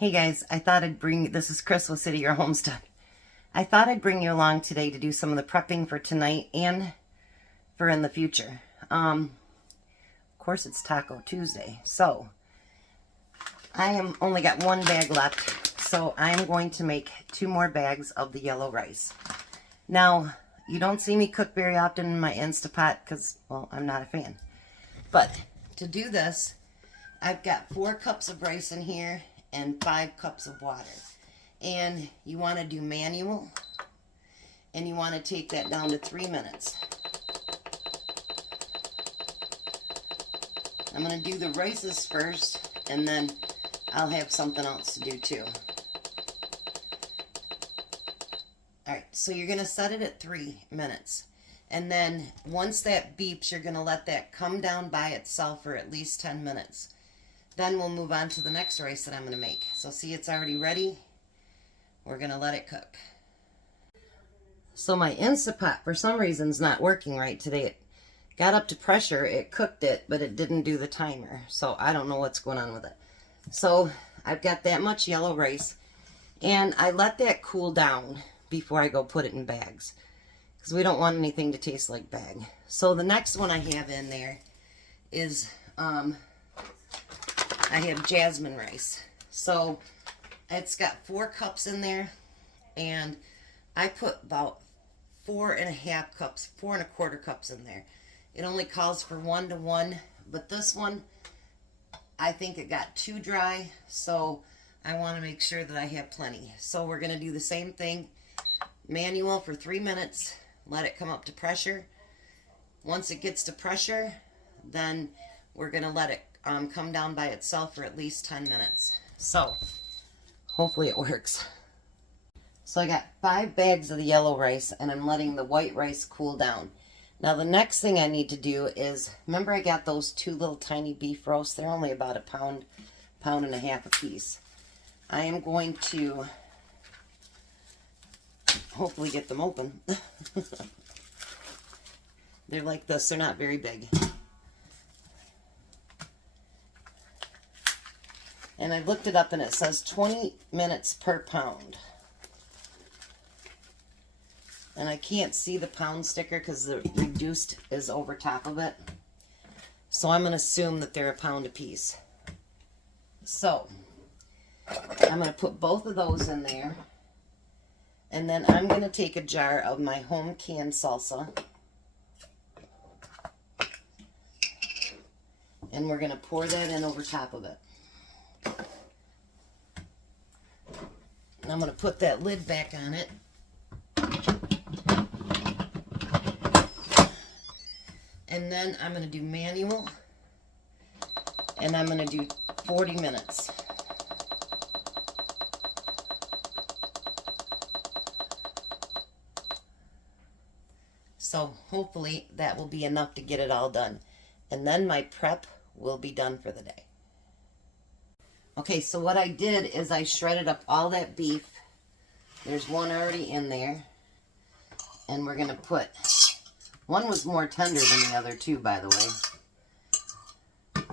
Hey guys, I thought I'd bring, this is Chris with City Your Homestead. I thought I'd bring you along today to do some of the prepping for tonight and for in the future. Of course it's Taco Tuesday, so I am only got one bag left, so I am going to make 2 more bags of the yellow rice. Now, you don't see me cook very often in my Instapot because, well, I'm not a fan. But to do this, I've got 4 cups of rice in here and 5 cups of water. And you want to do manual, and you want to take that down to 3 minutes. I'm going to do the rices first, and then I'll have something else to do too. Alright, so you're going to set it at 3 minutes. And then once that beeps, you're going to let that come down by itself for at least 10 minutes. Then we'll move on to the next rice that I'm going to make. So see, it's already ready. We're going to let it cook. So my Instapot, for some reason, is not working right today. It got up to pressure, it cooked it, but it didn't do the timer. So I don't know what's going on with it. So I've got that much yellow rice, and I let that cool down before I go put it in bags, because we don't want anything to taste like bag. So the next one I have in there is I have jasmine rice. So it's got 4 cups in there, and I put about 4.5 cups, 4.25 cups in there. It only calls for 1 to 1, but this one, I think it got too dry, so I want to make sure that I have plenty. So we're going to do the same thing, manual for 3 minutes, let it come up to pressure. Once it gets to pressure, then we're going to let it come down by itself for at least 10 minutes. So hopefully it works. So I got 5 bags of the yellow rice, and I'm letting the white rice cool down. Now the next thing I need to do is, remember I got those 2 little tiny beef roasts? They're only about a pound and a half a piece. I am going to hopefully get them open. They're like this, they're not very big. And I looked it up, and it says 20 minutes per pound. And I can't see the pound sticker because the reduced is over top of it. So I'm going to assume that they're a pound a piece. So I'm going to put both of those in there. And then I'm going to take a jar of my home canned salsa. And we're going to pour that in over top of it. And I'm going to put that lid back on it. And then I'm going to do manual. And I'm going to do 40 minutes. So hopefully that will be enough to get it all done. And then my prep will be done for the day. Okay, so what I did is I shredded up all that beef. There's one already in there. And we're going to put, one was more tender than the other two, by the way.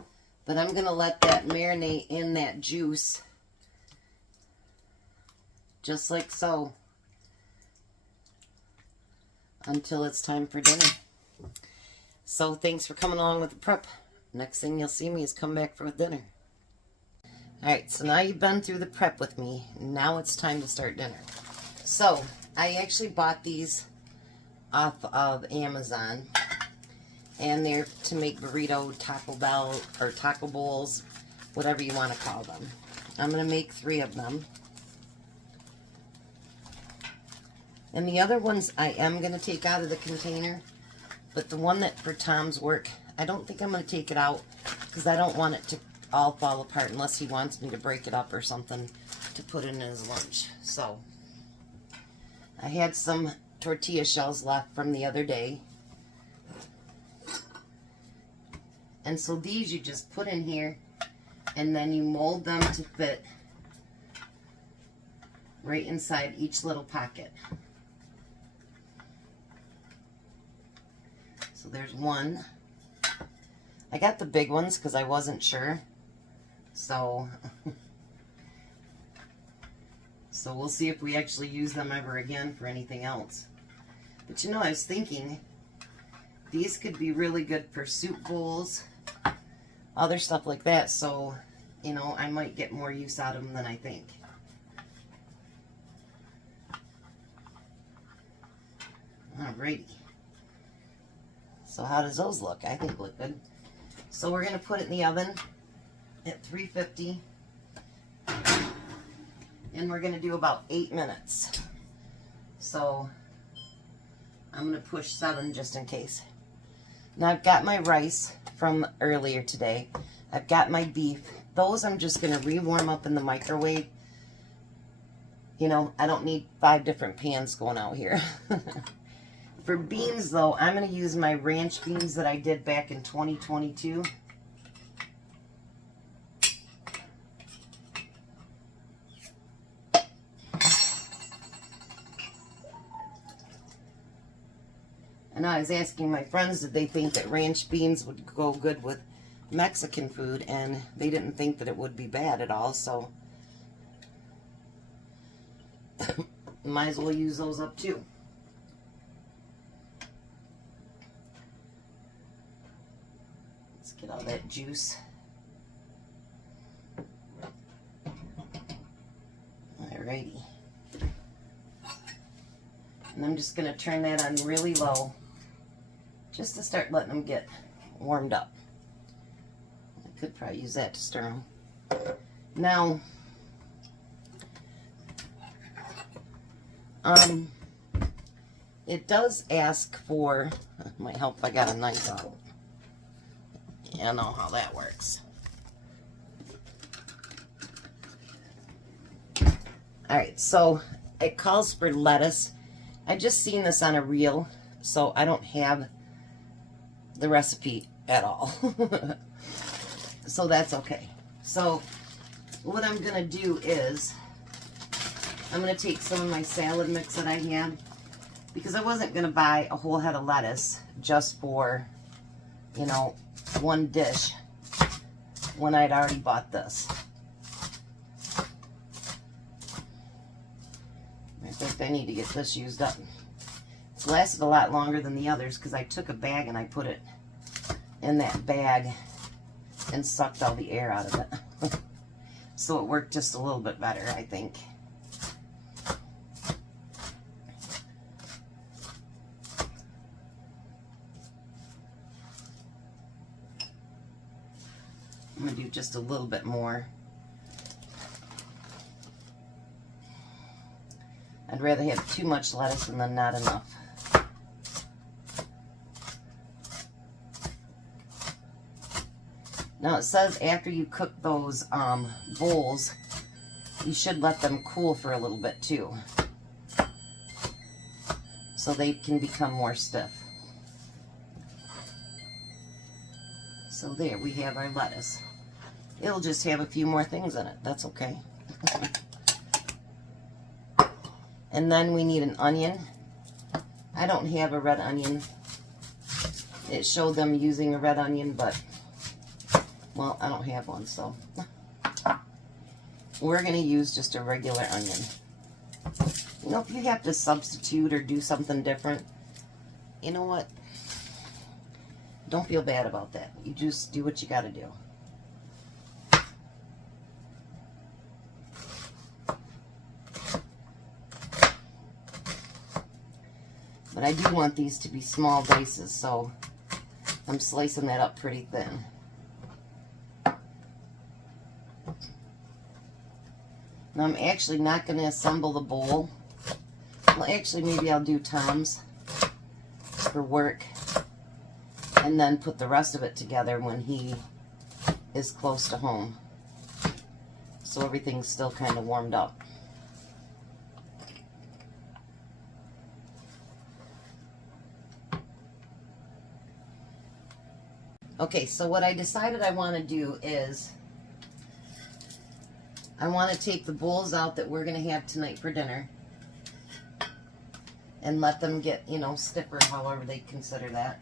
But I'm going to let that marinate in that juice. Just like so. Until it's time for dinner. So thanks for coming along with the prep. Next thing you'll see me is come back for dinner. Alright, so now you've been through the prep with me. Now it's time to start dinner. So, I actually bought these off of Amazon. And they're to make burrito, Taco Bell, or Taco Bowls, whatever you want to call them. I'm going to make 3 of them. And the other ones I am going to take out of the container. But the one that for Tom's work, I don't think I'm going to take it out because I don't want it to all fall apart unless he wants me to break it up or something to put in his lunch. So I had some tortilla shells left from the other day, and so these you just put in here, and then you mold them to fit right inside each little pocket. So there's one. I got the big ones because I wasn't sure. So So we'll see if we actually use them ever again for anything else. But you know, I was thinking these could be really good for soup bowls, other stuff like that. So, you know, I might get more use out of them than I think. Alrighty. So how does those look? I think look good. So we're going to put it in the oven at 350. And we're going to do about 8 minutes. So I'm going to push 7 just in case. Now I've got my rice from earlier today. I've got my beef. Those I'm just going to re-warm up in the microwave. You know, I don't need 5 different pans going out here. For beans, though, I'm going to use my ranch beans that I did back in 2022. And I was asking my friends, did they think that ranch beans would go good with Mexican food, and they didn't think that it would be bad at all, so might as well use those up too. Let's get all that juice. Alrighty. And I'm just going to turn that on really low just to start letting them get warmed up. I could probably use that to stir them. Now, it does ask for, it might help if I got a knife out. Yeah, I know how that works. Alright, so it calls for lettuce. I just seen this on a reel, so I don't have the recipe at all. So that's okay. So what I'm going to do is I'm going to take some of my salad mix that I had, because I wasn't going to buy a whole head of lettuce just for, you know, one dish when I'd already bought this. I think I need to get this used up. It's lasted a lot longer than the others because I took a bag and I put it in that bag and sucked all the air out of it. So it worked just a little bit better, I think. I'm going to do just a little bit more. I'd rather have too much lettuce than not enough. Now it says after you cook those bowls, you should let them cool for a little bit too, so they can become more stiff. So there we have our lettuce. It'll just have a few more things in it. That's okay. And then we need an onion. I don't have a red onion. It showed them using a red onion, but, well, I don't have one, so. We're going to use just a regular onion. You know, if you have to substitute or do something different, you know what? Don't feel bad about that. You just do what you got to do. But I do want these to be small dices, so I'm slicing that up pretty thin. Now I'm actually not going to assemble the bowl. Well, actually maybe I'll do Tom's for work and then put the rest of it together when he is close to home. So everything's still kind of warmed up. Okay, so what I decided I want to do is I want to take the bowls out that we're going to have tonight for dinner and let them get, you know, stiffer, however they consider that.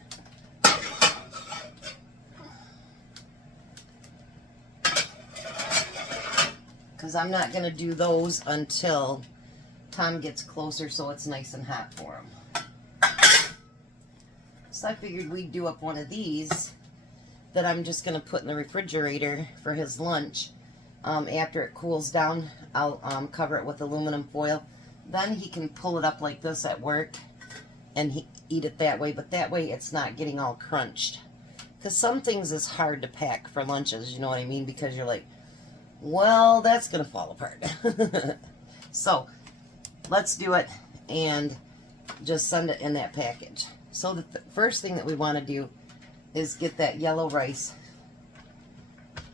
Because I'm not going to do those until Tom gets closer so it's nice and hot for him. So I figured we'd do up one of these that I'm just going to put in the refrigerator for his lunch. After it cools down, I'll cover it with aluminum foil. Then he can pull it up like this at work and eat it that way. But that way it's not getting all crunched. Because some things is hard to pack for lunches, you know what I mean? Because you're like, well, that's going to fall apart. So let's do it and just send it in that package. So the first thing that we want to do is get that yellow rice.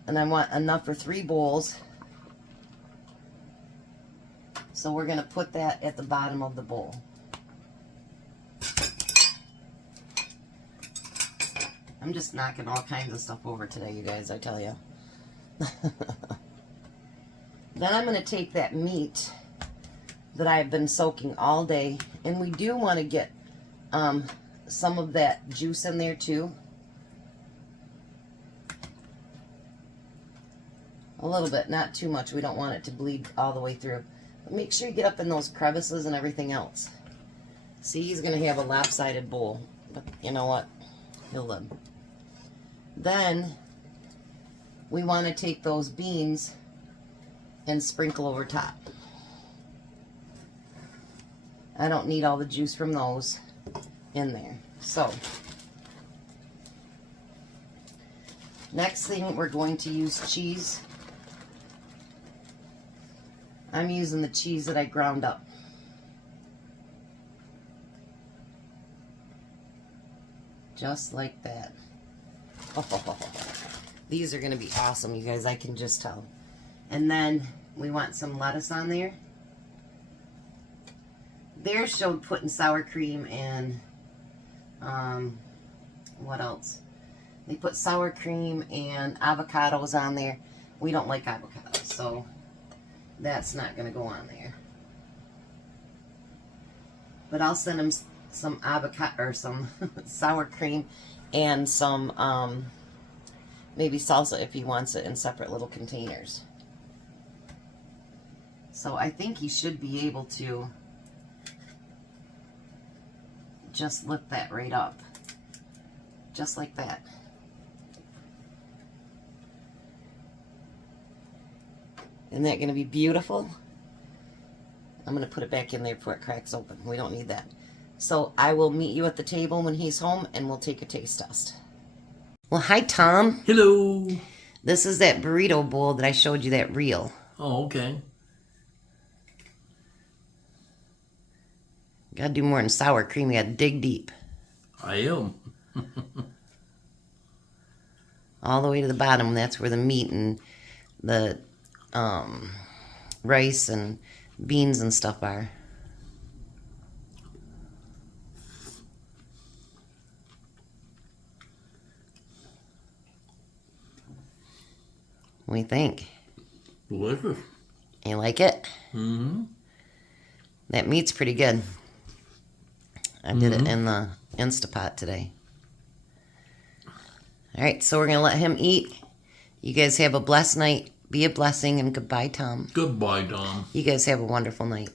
And I want enough for 3 bowls. So we're going to put that at the bottom of the bowl. I'm just knocking all kinds of stuff over today, you guys, I tell you. Then I'm going to take that meat that I've been soaking all day. And we do want to get some of that juice in there too. A little bit, not too much. We don't want it to bleed all the way through. But make sure you get up in those crevices and everything else. See, he's going to have a lopsided bowl. But you know what? He'll live. Then we want to take those beans and sprinkle over top. I don't need all the juice from those in there. So, next thing, we're going to use cheese. I'm using the cheese that I ground up. Just like that. Oh, these are going to be awesome, you guys. I can just tell. And then we want some lettuce on there. There showed putting sour cream and what else? They put sour cream and avocados on there. We don't like avocados, so that's not going to go on there. But I'll send him some avocado or some sour cream and some maybe salsa if he wants it in separate little containers. So I think he should be able to just lift that right up. Just like that. Isn't that going to be beautiful? I'm going to put it back in there before it cracks open. We don't need that. So I will meet you at the table when he's home and we'll take a taste test. Well, hi, Tom. Hello. This is that burrito bowl that I showed you, that reel. Oh, okay. Gotta do more than sour cream. You gotta dig deep. I am. All the way to the bottom. That's where the meat and the rice and beans and stuff are. What do you think? Delicious. You like it? Mm-hmm. That meat's pretty good. I did it in the Instapot today. All right, so we're going to let him eat. You guys have a blessed night. Be a blessing, and goodbye, Tom. Goodbye, Tom. You guys have a wonderful night.